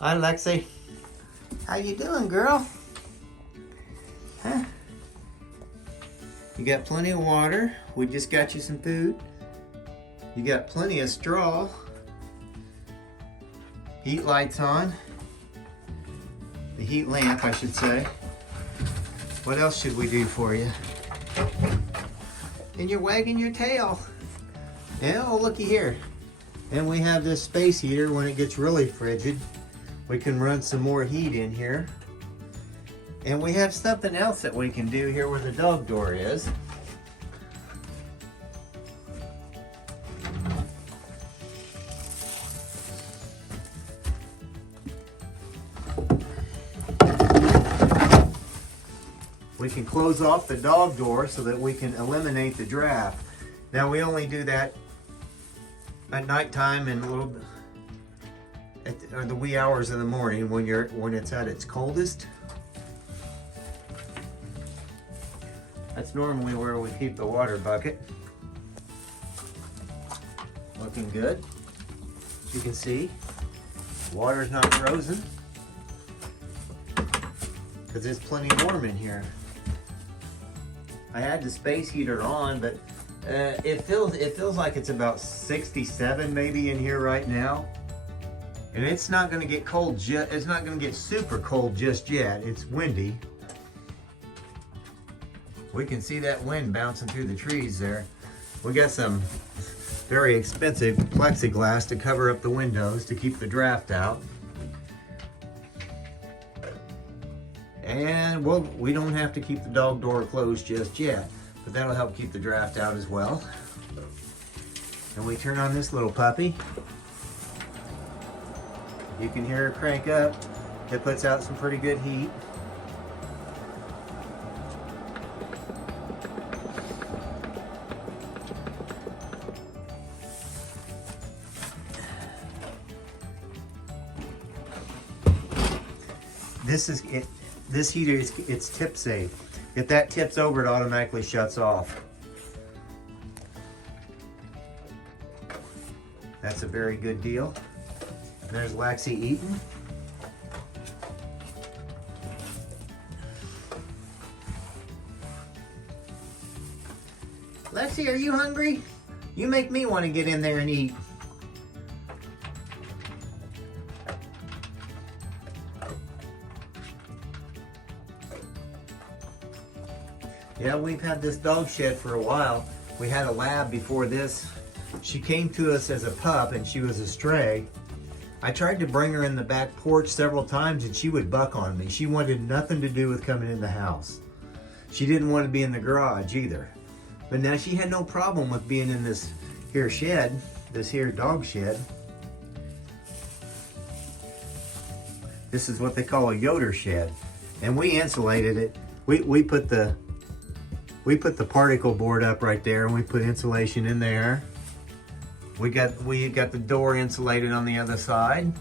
Hi, Lexi. How you doing, girl? Huh? You got plenty of water. We just got you some food. You got plenty of straw. Heat lights on. The heat lamp, I should say. What else should we do for you? And you're wagging your tail. Yeah, oh, looky here. And we have this space heater. When it gets really frigid, we can run some more heat in here. And we have something else that we can do here where the dog door is. We can close off the dog door so that we can eliminate the draft. Now we only do that at nighttime and a little bit or the wee hours of the morning when it's at its coldest. That's normally where we keep the water bucket. Looking good. As you can see, water's not frozen because it's plenty warm in here. I had the space heater on, but it feels like it's about 67 maybe in here right now. And it's not going to get cold. It's not going to get super cold just yet. It's windy. We can see that wind bouncing through the trees there. We got some very expensive plexiglass to cover up the windows to keep the draft out. And well, we don't have to keep the dog door closed just yet, but that'll help keep the draft out as well. And we turn on this little puppy. You can hear her crank up. It puts out some pretty good heat. This heater it's tip safe. If that tips over, it automatically shuts off. That's a very good deal. There's Lexi eating. Lexi, are you hungry? You make me want to get in there and eat. Yeah, we've had this dog shed for a while. We had a lab before this. She came to us as a pup and she was a stray. I tried to bring her in the back porch several times and she would buck on me. She wanted nothing to do with coming in the house. She didn't want to be in the garage either. But now she had no problem with being in this here shed, this here dog shed. This is what they call a Yoder shed. And we insulated it. We put the particle board up right there and we put insulation in there. We got the door insulated on the other side.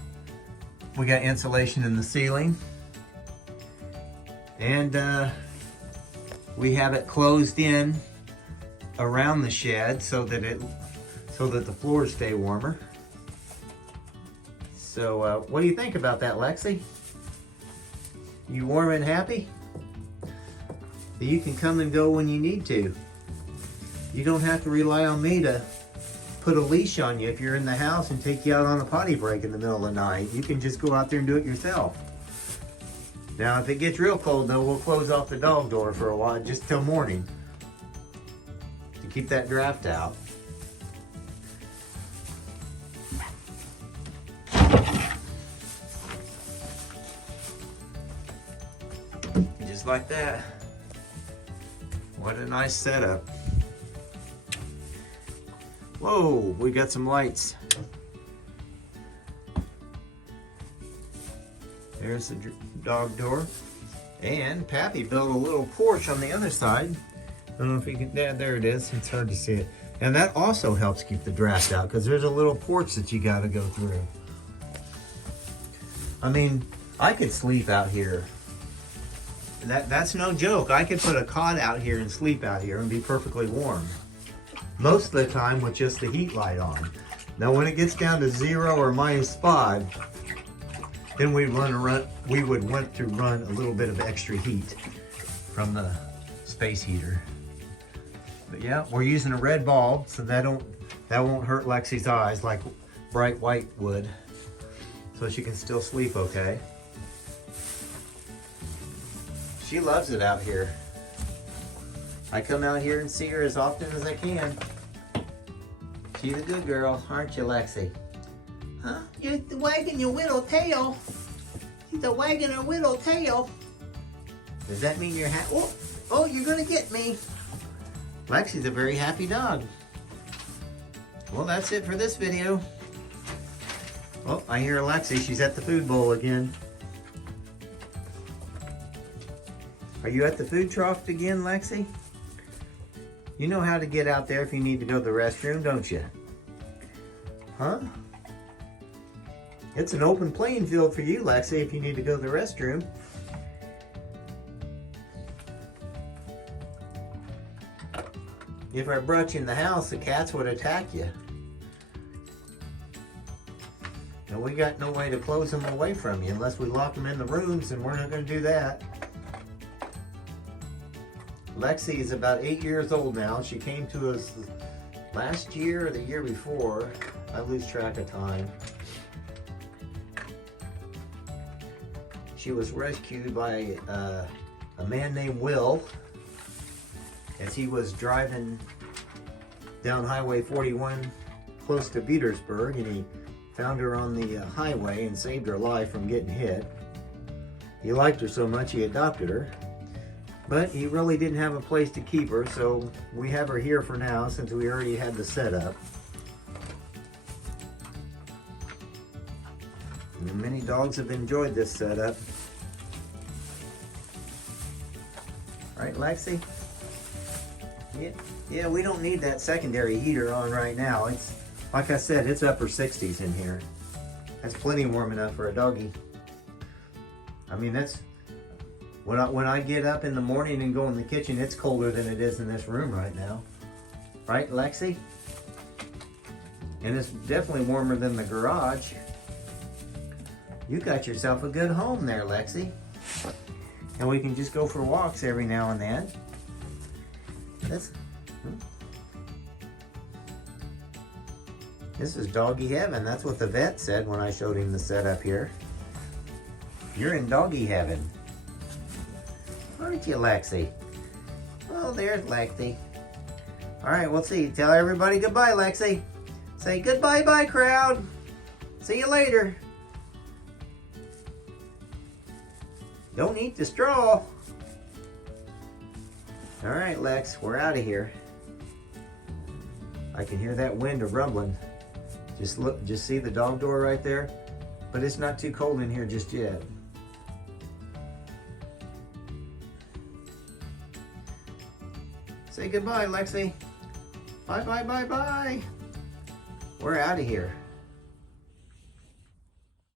We got insulation in the ceiling. And we have it closed in around the shed so that the floors stay warmer. So what do you think about that, Lexi? You warm and happy? You can come and go when you need to. You don't have to rely on me to put a leash on you if you're in the house and take you out on a potty break in the middle of the night. You can just go out there and do it yourself. Now, if it gets real cold though, we'll close off the dog door for a while, just till morning, to keep that draft out. Just like that. What a nice setup. Whoa, we got some lights. There's the dog door. And Pappy built a little porch on the other side. I don't know if you can, yeah, there it is. It's hard to see it. And that also helps keep the draft out because there's a little porch that you got to go through. I mean, I could sleep out here. That's no joke. I could put a cot out here and sleep out here and be perfectly warm. Most of the time with just the heat light on. Now when it gets down to 0 or -5, Then we would want to run a little bit of extra heat from the space heater. But yeah, we're using a red bulb, so that won't hurt Lexi's eyes like bright white would. So she can still sleep okay. She loves it out here. I come out here and see her as often as I can. She's a good girl, aren't you, Lexi? Huh? You're wagging your little tail. She's a wagging her little tail. Does that mean you're happy? Oh, you're gonna get me. Lexi's a very happy dog. Well, that's it for this video. Oh, I hear Lexi. She's at the food bowl again. Are you at the food trough again, Lexi? You know how to get out there if you need to go to the restroom, don't you? Huh? It's an open playing field for you, Lexi, if you need to go to the restroom. If I brought you in the house, the cats would attack you. And we got no way to close them away from you unless we lock them in the rooms, and we're not going to do that. Lexi is about 8 years old now. She came to us last year or the year before. I lose track of time. She was rescued by a man named Will as he was driving down Highway 41 close to Petersburg, and he found her on the highway and saved her life from getting hit. He liked her so much he adopted her, but he really didn't have a place to keep her, so we have her here for now since we already had the setup. And many dogs have enjoyed this setup. Right, Lexi? Yeah, we don't need that secondary heater on right now. It's, like I said, it's upper 60s in here. That's plenty warm enough for a doggy. I mean, that's, when I get up in the morning and go in the kitchen, it's colder than it is in this room right now. Right, Lexi? And it's definitely warmer than the garage. You got yourself a good home there, Lexi. And we can just go for walks every now and then. This is doggy heaven. That's what the vet said when I showed him the setup here. You're in doggy heaven. Aren't you, Lexi? Oh, there's Lexi. All right, we'll see. Tell everybody goodbye, Lexi. Say goodbye, bye, crowd. See you later. Don't eat the straw. All right, Lex, we're out of here. I can hear that wind rumbling. Just look, just see the dog door right there? But it's not too cold in here just yet. Say goodbye, Lexi. Bye, bye, bye, bye. We're out of here.